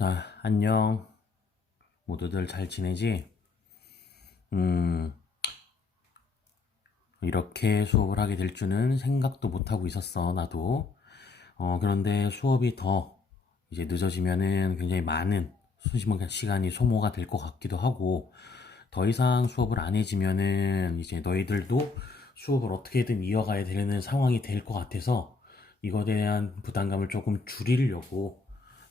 자, 안녕. 모두들 잘 지내지? 음, 이렇게 수업을 하게 될 줄은 생각도 못하고 있었어, 나도. 그런데 수업이 더 이제 늦어지면은 굉장히 많은 수시간 시간이 소모가 될 것 같기도 하고, 더 이상 수업을 안 해지면은 이제 너희들도 수업을 어떻게든 이어가야 되는 상황이 될 것 같아서 이거에 대한 부담감을 조금 줄이려고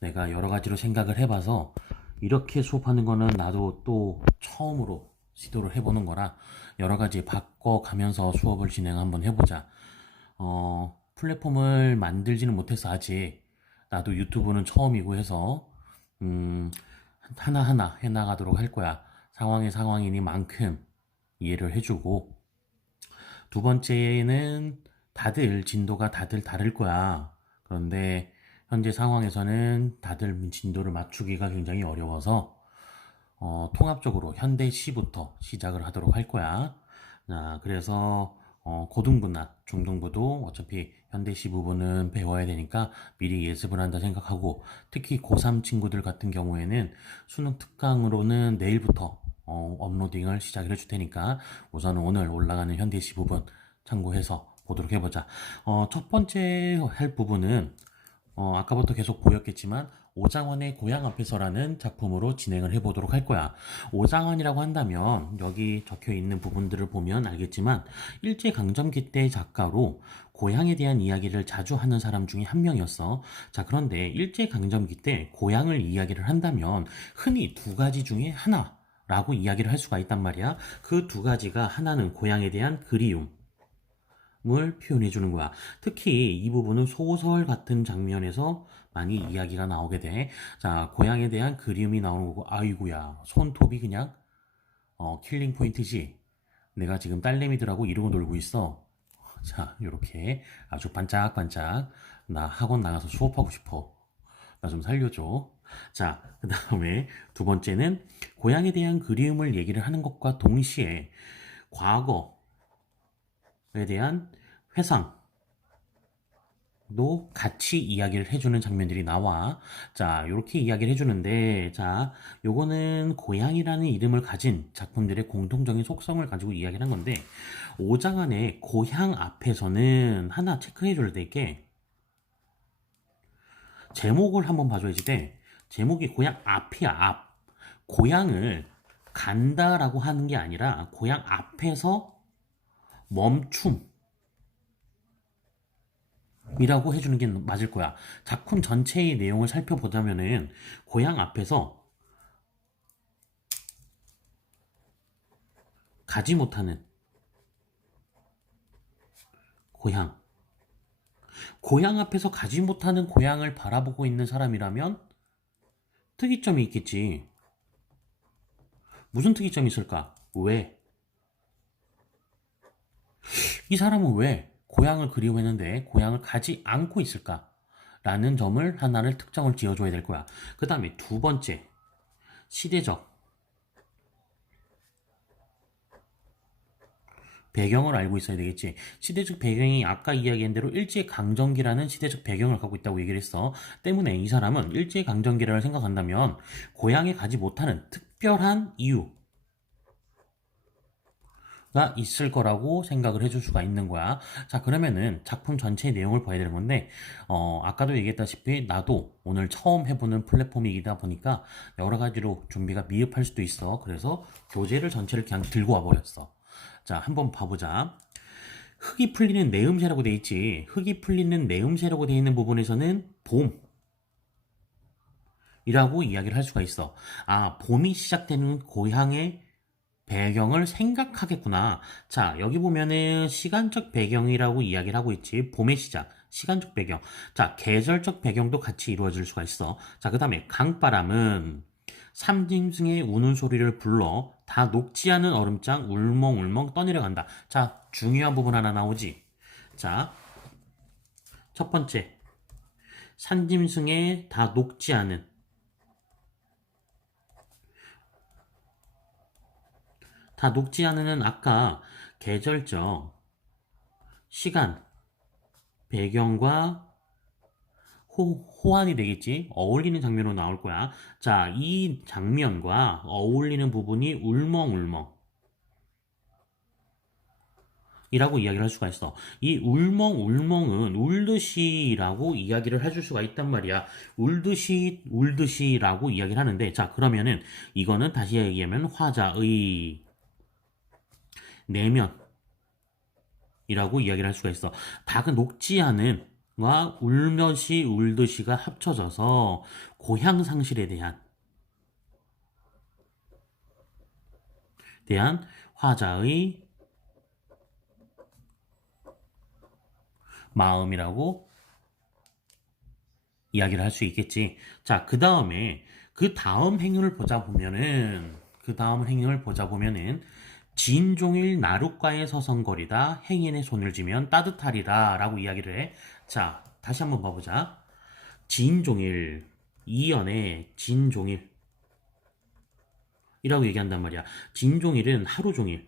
내가 여러 가지로 생각을 해봐서 이렇게 수업하는 거는 나도 또 처음으로 시도를 해보는 거라 여러 가지 바꿔가면서 수업을 진행 한번 해보자. 플랫폼을 만들지는 못해서 아직 나도 유튜브는 처음이고 해서 음, 하나하나 해나가도록 할 거야. 상황이 상황이니만큼 이해를 해주고 두 번째는 다들 진도가 다들 다를 거야. 그런데 현재 상황에서는 다들 진도를 맞추기가 굉장히 어려워서 통합적으로 현대시부터 시작을 하도록 할 거야. 그래서 고등부나 중등부도 어차피 현대시 부분은 배워야 되니까 미리 예습을 한다 생각하고 특히 고3 친구들 같은 경우에는 수능 특강으로는 내일부터 업로딩을 시작을 해줄 테니까 우선은 오늘 올라가는 현대시 부분 참고해서 보도록 해보자. 첫 번째 할 부분은 아까부터 계속 보였겠지만 오장원의 고향 앞에서라는 작품으로 진행을 해보도록 할 거야. 오장원이라고 한다면 여기 적혀 있는 부분들을 보면 알겠지만 일제강점기 때 작가로 고향에 대한 이야기를 자주 하는 사람 중에 한 명이었어. 자, 그런데 일제강점기 때 고향을 이야기를 한다면 흔히 두 가지 중에 하나 라고 이야기를 할 수가 있단 말이야. 그 두 가지가 하나는 고향에 대한 그리움, 을 표현해 주는 거야. 특히 이 부분은 소설 같은 장면에서 많이 이야기가 나오게 돼. 자, 고향에 대한 그리움이 나오는 거고, 아이고야, 손톱이 그냥, 킬링 포인트지. 내가 지금 딸내미들하고 이러고 놀고 있어. 자, 요렇게 아주 반짝반짝. 나 학원 나가서 수업하고 싶어. 나 좀 살려줘. 자, 그 다음에 두 번째는 고향에 대한 그리움을 얘기를 하는 것과 동시에 과거에 대한 회상, 도 같이 이야기를 해주는 장면들이 나와. 자, 요렇게 이야기를 해주는데, 자, 요거는 고향이라는 이름을 가진 작품들의 공통적인 속성을 가지고 이야기를 한 건데, 5장 안에 고향 앞에서는 하나 체크해 줘야 될 게, 제목을 한번 봐줘야지 돼. 제목이 고향 앞이야, 앞. 고향을 간다라고 하는 게 아니라, 고향 앞에서 멈춤. 이라고 해주는 게 맞을 거야. 작품 전체의 내용을 살펴보자면은 고향 앞에서 가지 못하는 고향. 고향 앞에서 가지 못하는 고향을 바라보고 있는 사람이라면 특이점이 있겠지. 무슨 특이점이 있을까? 왜? 이 사람은 왜 고향을 그리워했는데 고향을 가지 않고 있을까? 라는 점을 하나를 특정을 지어줘야 될 거야. 그 다음에 두 번째, 시대적 배경을 알고 있어야 되겠지. 시대적 배경이 아까 이야기한 대로 일제강점기라는 시대적 배경을 갖고 있다고 얘기를 했어. 때문에 이 사람은 일제강점기를 생각한다면 고향에 가지 못하는 특별한 이유가 있을 거라고 생각을 해줄 수가 있는 거야. 자, 그러면은 작품 전체의 내용을 봐야 되는 건데, 아까도 얘기했다시피 나도 오늘 처음 해보는 플랫폼이다 보니까 여러 가지로 준비가 미흡할 수도 있어. 그래서 교재를 전체를 그냥 들고 와버렸어. 자, 한번 봐보자. 흙이 풀리는 내음새라고 돼 있지. 흙이 풀리는 내음새라고 돼 있는 부분에서는 봄이라고 이야기를 할 수가 있어. 아, 봄이 시작되는 고향의 배경을 생각하겠구나. 자, 여기 보면은 시간적 배경이라고 이야기를 하고 있지. 봄의 시작, 시간적 배경. 자, 계절적 배경도 같이 이루어질 수가 있어. 자, 그 다음에 강바람은 삼짐승의 우는 소리를 불러 다 녹지 않은 얼음장 울멍울멍 떠내려간다. 자, 중요한 부분 하나 나오지. 자, 첫 번째, 산짐승의 다 녹지 않은, 다 녹지 않은은 아까 계절적 시간, 배경과 호환이 되겠지. 어울리는 장면으로 나올 거야. 자, 이 장면과 어울리는 부분이 울멍울멍 이라고 이야기를 할 수가 있어. 이 울멍울멍은 울듯이라고 이야기를 해줄 수가 있단 말이야. 울듯이 울듯이라고 이야기를 하는데, 자, 그러면은 이거는 다시 얘기하면 화자의 내면이라고 이야기를 할 수가 있어. 닭은 녹지 않은 와 울며시 울듯이가 합쳐져서 고향 상실에 대한 화자의 마음이라고 이야기를 할 수 있겠지. 자, 그 다음 행위를 보자 보면은, 진종일 나룻가에 서성거리다 행인의 손을 쥐면 따뜻하리라 라고 이야기를 해. 자, 다시 한번 봐보자. 진종일, 이연의 진종일이라고 얘기한단 말이야. 진종일은 하루 종일.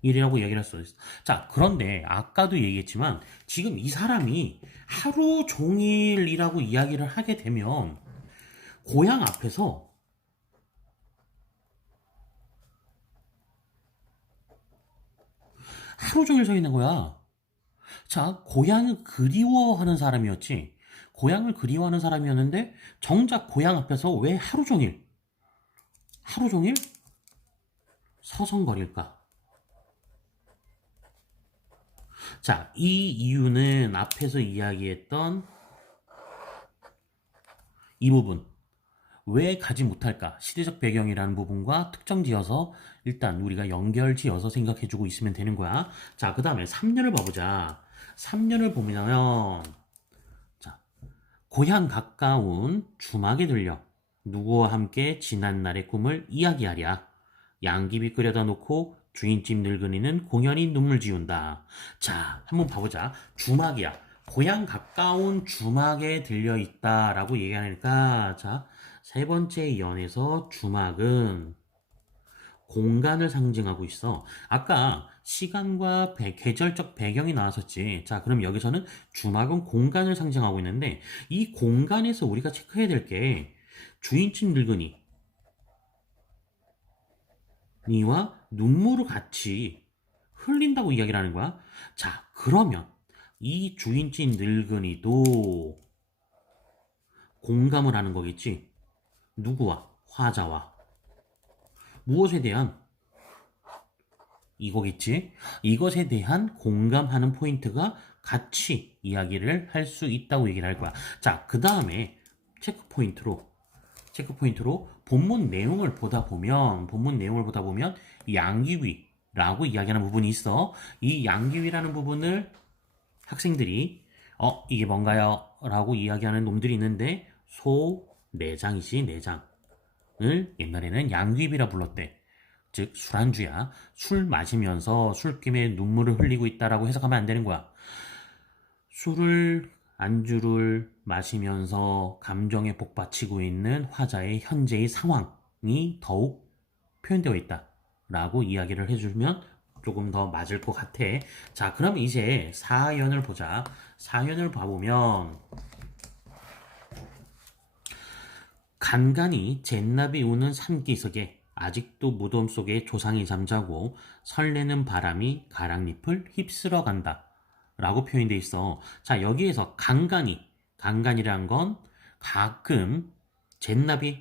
이라고 얘기를 할 수 있어. 자, 그런데 아까도 얘기했지만 지금 이 사람이 하루 종일이라고 이야기를 하게 되면 고향 앞에서 하루 종일 서 있는 거야. 자, 고향을 그리워하는 사람이었지. 고향을 그리워하는 사람이었는데 정작 고향 앞에서 왜 하루 종일 서성거릴까? 자, 이 이유는 앞에서 이야기했던 이 부분. 왜 가지 못할까? 시대적 배경이라는 부분과 특정 지어서 일단 우리가 연결 지어서 생각해주고 있으면 되는 거야. 자, 그 다음에 3년을 봐보자. 3년을 보면, 자, 고향 가까운 주막에 들려 누구와 함께 지난날의 꿈을 이야기하랴. 양귀비 끓여다 놓고 주인집 늙은이는 공연히 눈물 지운다. 자, 한번 봐보자. 주막이야. 고향 가까운 주막에 들려 있다라고 얘기하니까, 자, 세 번째 연에서 주막은 공간을 상징하고 있어. 아까 시간과 계절적 배경이 나왔었지. 자, 그럼 여기서는 주막은 공간을 상징하고 있는데, 이 공간에서 우리가 체크해야 될 게 주인집 늙은이와 눈물을 같이 흘린다고 이야기를 하는 거야. 자, 그러면 이 주인집 늙은이도 공감을 하는 거겠지. 누구와? 화자와. 무엇에 대한? 이거겠지? 이것에 대한 공감하는 포인트가 같이 이야기를 할 수 있다고 얘기를 할 거야. 자, 그 다음에 체크 포인트로 본문 내용을 보다 보면 양귀위라고 이야기하는 부분이 있어. 이 양귀위라는 부분을 학생들이 이게 뭔가요? 라고 이야기하는 놈들이 있는데 내장이지 내장을 옛날에는 양귀비라 불렀대. 즉 술안주야. 술 마시면서 술김에 눈물을 흘리고 있다라고 해석하면 안 되는 거야. 안주를 마시면서 감정에 복받치고 있는 화자의 현재의 상황이 더욱 표현되어 있다라고 이야기를 해주면 조금 더 맞을 것 같아. 자, 그럼 이제 사연을 보자. 사연을 봐보면 간간히 잿나비 우는 산기슭에 아직도 무덤 속에 조상이 잠자고 설레는 바람이 가랑잎을 휩쓸어 간다 라고 표현되어 있어. 자, 여기에서 간간이란 건 가끔 잿나비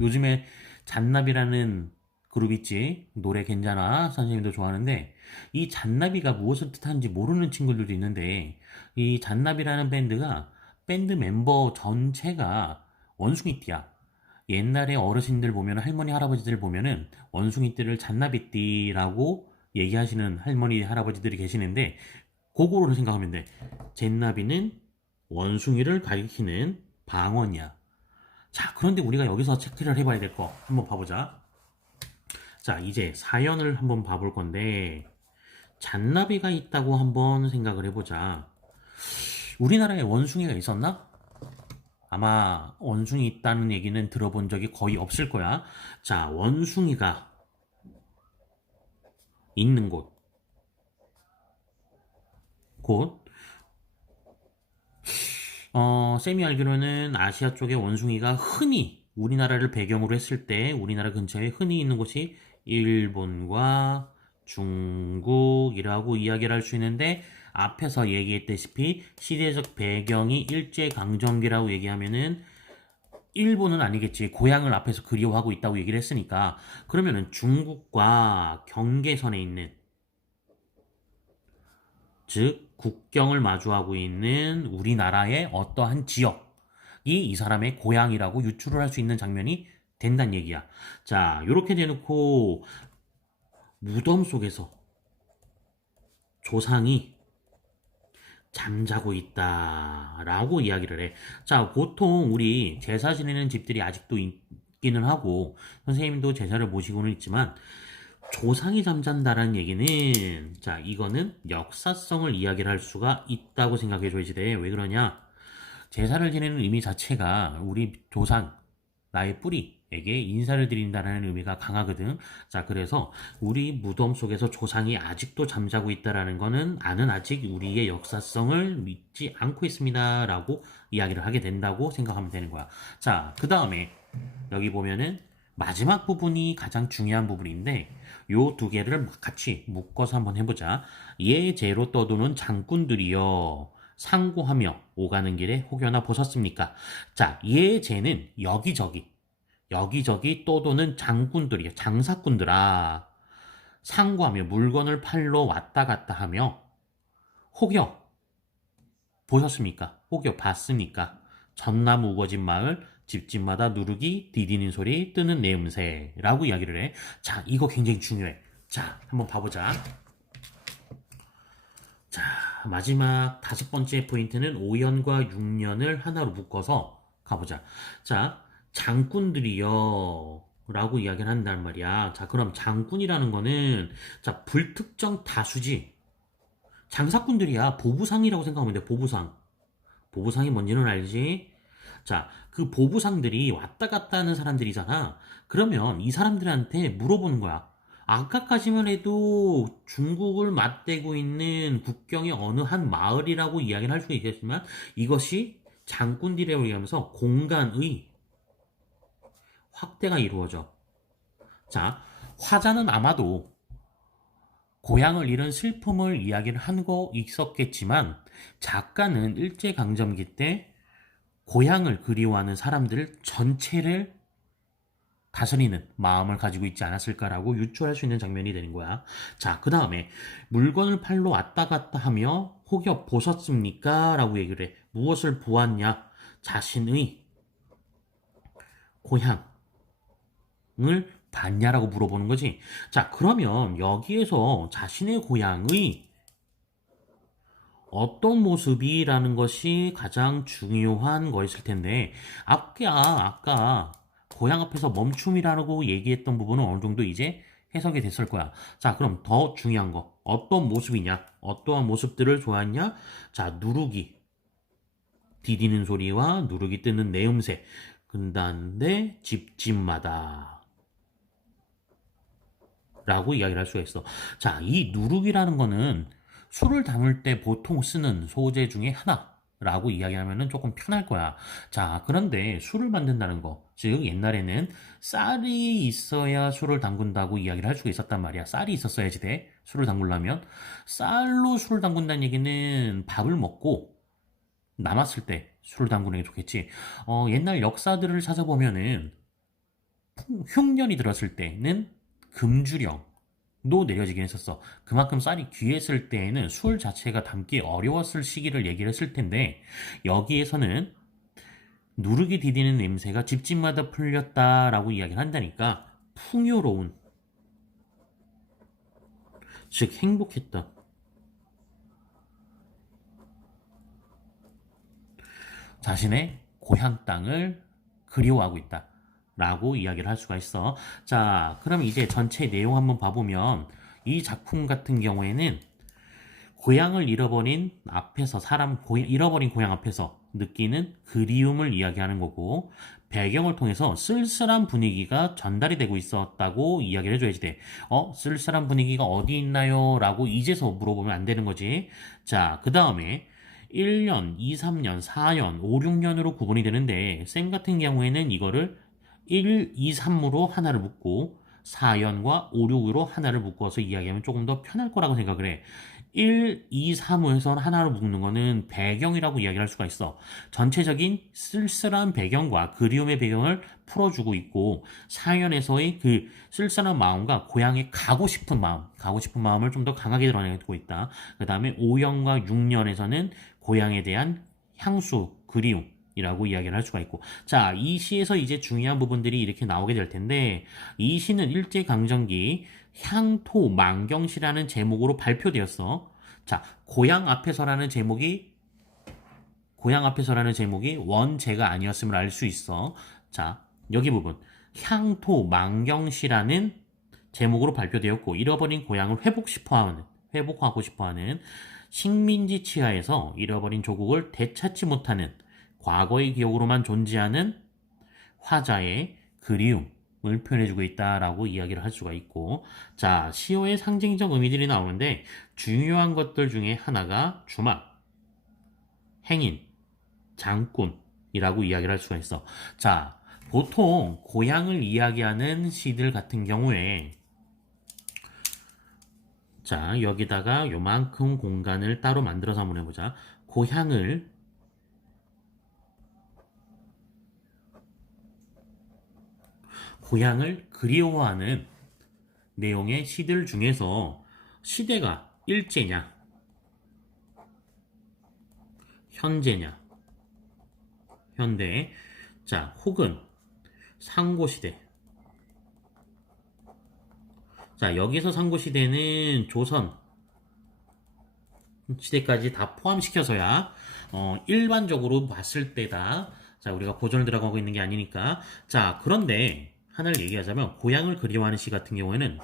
요즘에 잣나비라는 그룹 있지. 노래 괜찮아. 선생님도 좋아하는데 이 잣나비가 무엇을 뜻하는지 모르는 친구들도 있는데 이 잣나비라는 밴드 멤버 전체가 원숭이띠야. 옛날에 어르신들 보면 할머니 할아버지들 보면은 원숭이띠를 잣나비띠라고 얘기하시는 할머니 할아버지들이 계시는데 그거로 생각하면 돼. 잿나비는 원숭이를 가리키는 방언이야. 자, 그런데 우리가 여기서 체크를 해봐야 될 거 한번 봐보자. 자, 이제 사연을 한번 봐볼 건데 잣나비가 있다고 한번 생각을 해보자. 우리나라에 원숭이가 있었나? 아마 원숭이 있다는 얘기는 들어본 적이 거의 없을 거야. 자, 원숭이가 있는 곳 쌤이 알기로는 아시아 쪽의 원숭이가 흔히 우리나라를 배경으로 했을 때 우리나라 근처에 흔히 있는 곳이 일본과 중국이라고 이야기를 할 수 있는데 앞에서 얘기했다시피 시대적 배경이 일제강점기라고 얘기하면은 일본은 아니겠지. 고향을 앞에서 그리워하고 있다고 얘기를 했으니까 그러면은 중국과 경계선에 있는 즉 국경을 마주하고 있는 우리나라의 어떠한 지역이 이 사람의 고향이라고 유추를 할 수 있는 장면이 된다는 얘기야. 자, 요렇게 대놓고 무덤 속에서 조상이 잠자고 있다라고 이야기를 해. 자, 보통 우리 제사 지내는 집들이 아직도 있기는 하고 선생님도 제사를 모시고는 있지만 조상이 잠잔다라는 얘기는 자, 이거는 역사성을 이야기를 할 수가 있다고 생각해 줘야지 돼. 왜 그러냐? 제사를 지내는 의미 자체가 우리 조상, 나의 뿌리에게 인사를 드린다는 의미가 강하거든. 자, 그래서 우리 무덤 속에서 조상이 아직도 잠자고 있다라는 거는 나는 아직 우리의 역사성을 믿지 않고 있습니다라고 이야기를 하게 된다고 생각하면 되는 거야. 자, 그 다음에 여기 보면은 마지막 부분이 가장 중요한 부분인데 요 두 개를 같이 묶어서 한번 해보자. 예제로 떠도는 장군들이여 상고하며 오가는 길에 혹여나 보셨습니까? 자, 예제는 여기저기 떠도는 장군들이여 장사꾼들아 상고하며 물건을 팔러 왔다 갔다 하며 혹여 보셨습니까? 혹여 봤습니까? 전남 우거진 마을 집집마다 누르기 디디는 소리 뜨는 내음새라고 이야기를 해. 자, 이거 굉장히 중요해. 자, 한번 봐보자. 자, 마지막 다섯 번째 포인트는 5년과 6년을 하나로 묶어서 가보자. 자, 장군들이여 라고 이야기를 한단 말이야. 자, 그럼 장군이라는 거는 자, 불특정 다수지. 장사꾼들이야. 보부상이라고 생각하면 돼. 보부상. 보부상이 뭔지는 알지? 자, 그 보부상들이 왔다 갔다 하는 사람들이잖아. 그러면 이 사람들한테 물어보는 거야. 아까까지만 해도 중국을 맞대고 있는 국경의 어느 한 마을이라고 이야기를 할 수 있겠지만 이것이 장군들이라고 얘기하면서 공간의 확대가 이루어져. 자, 화자는 아마도 고향을 잃은 슬픔을 이야기를 한 거 있었겠지만 작가는 일제강점기 때 고향을 그리워하는 사람들 전체를 다스리는 마음을 가지고 있지 않았을까라고 유추할 수 있는 장면이 되는 거야. 자, 그 다음에 물건을 팔러 왔다 갔다 하며 혹여 보셨습니까? 라고 얘기를 해. 무엇을 보았냐? 자신의 고향을 봤냐라고 물어보는 거지. 자, 그러면 여기에서 자신의 고향의 어떤 모습이라는 것이 가장 중요한 거였을 텐데, 아까 고향 앞에서 멈춤이라고 얘기했던 부분은 어느 정도 이제 해석이 됐을 거야. 자, 그럼 더 중요한 거. 어떤 모습이냐? 어떠한 모습들을 좋아했냐? 자, 누르기. 디디는 소리와 누르기 뜨는 내음새. 근다는데 집집마다. 라고 이야기를 할 수가 있어. 자, 이 누룩이라는 거는 술을 담을 때 보통 쓰는 소재 중에 하나라고 이야기하면 조금 편할 거야. 자, 그런데 술을 만든다는 거, 즉 옛날에는 쌀이 있어야 술을 담근다고 이야기를 할 수가 있었단 말이야. 쌀이 있었어야지 돼. 술을 담그려면. 쌀로 술을 담근다는 얘기는 밥을 먹고 남았을 때 술을 담그는 게 좋겠지. 옛날 역사들을 찾아보면은 흉년이 들었을 때는 금주령도 내려지긴 했었어. 그만큼 쌀이 귀했을 때에는 술 자체가 담기 어려웠을 시기를 얘기를 했을 텐데 여기에서는 누르기 디디는 냄새가 집집마다 풀렸다라고 이야기를 한다니까 풍요로운, 즉 행복했다. 자신의 고향 땅을 그리워하고 있다. 라고 이야기를 할 수가 있어. 자, 그럼 이제 전체 내용 한번 봐보면 이 작품 같은 경우에는 고향을 잃어버린 고향 앞에서 느끼는 그리움을 이야기하는 거고 배경을 통해서 쓸쓸한 분위기가 전달이 되고 있었다고 이야기를 해줘야지 돼. 쓸쓸한 분위기가 어디 있나요? 라고 이제서 물어보면 안 되는 거지. 자, 그 다음에 1년, 2, 3년, 4년, 5, 6년으로 구분이 되는데 쌤 같은 경우에는 이거를 1, 2, 3으로 하나를 묶고 4년과 5, 6으로 하나를 묶어서 이야기하면 조금 더 편할 거라고 생각을 해. 1, 2, 3에서 하나로 묶는 거는 배경이라고 이야기할 수가 있어. 전체적인 쓸쓸한 배경과 그리움의 배경을 풀어주고 있고 4년에서의 그 쓸쓸한 마음과 고향에 가고 싶은 마음을 좀 더 강하게 드러내고 있다. 그 다음에 5년과 6년에서는 고향에 대한 향수, 그리움 이라고 이야기를 할 수가 있고 자, 이 시에서 이제 중요한 부분들이 이렇게 나오게 될 텐데 이 시는 일제강점기 향토망경시라는 제목으로 발표되었어. 자, 고향 앞에서라는 제목이 원제가 아니었음을 알 수 있어. 자, 여기 부분 향토망경시라는 제목으로 발표되었고 잃어버린 고향을 회복하고 싶어하는 식민지 치하에서 잃어버린 조국을 되찾지 못하는 과거의 기억으로만 존재하는 화자의 그리움을 표현해주고 있다라고 이야기를 할 수가 있고 자, 시어의 상징적 의미들이 나오는데 중요한 것들 중에 하나가 주막, 행인, 장꾼이라고 이야기를 할 수가 있어. 자, 보통 고향을 이야기하는 시들 같은 경우에 자, 여기다가 요만큼 공간을 따로 만들어서 한번 해보자. 고향을 그리워하는 내용의 시들 중에서 시대가 일제냐, 현재냐, 현대, 자, 혹은 상고시대. 자, 여기서 상고시대는 조선 시대까지 다 포함시켜서야 일반적으로 봤을 때다. 자, 우리가 고전을 들어가고 있는 게 아니니까. 자, 그런데 하나를 얘기하자면 고향을 그리워하는 시 같은 경우에는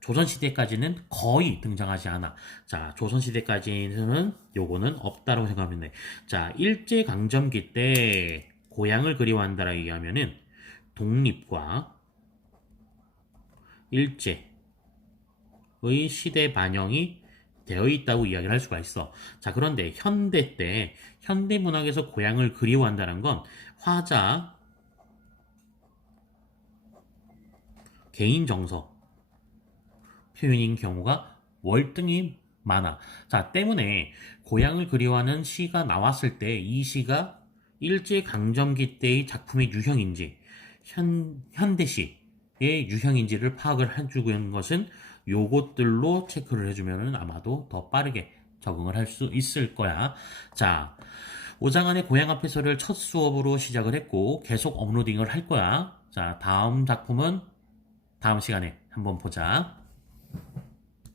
조선시대까지는 거의 등장하지 않아. 자, 조선시대까지는 요거는 없다고 생각하면 돼. 자, 일제강점기 때 고향을 그리워한다라고 얘기하면은 독립과 일제의 시대 반영이 되어 있다고 이야기를 할 수가 있어. 자, 그런데 현대 때, 현대 문학에서 고향을 그리워한다는 건 화자, 개인 정서 표현인 경우가 월등히 많아. 자, 때문에 고향을 그리워하는 시가 나왔을 때 이 시가 일제강점기 때의 작품의 유형인지 현대시의 유형인지를 파악을 해주고 있는 것은 요것들로 체크를 해주면 아마도 더 빠르게 적응을 할 수 있을 거야. 자, 5장안의 고향 앞에서를 첫 수업으로 시작을 했고 계속 업로딩을 할 거야. 자, 다음 작품은 다음 시간에 한번 보자.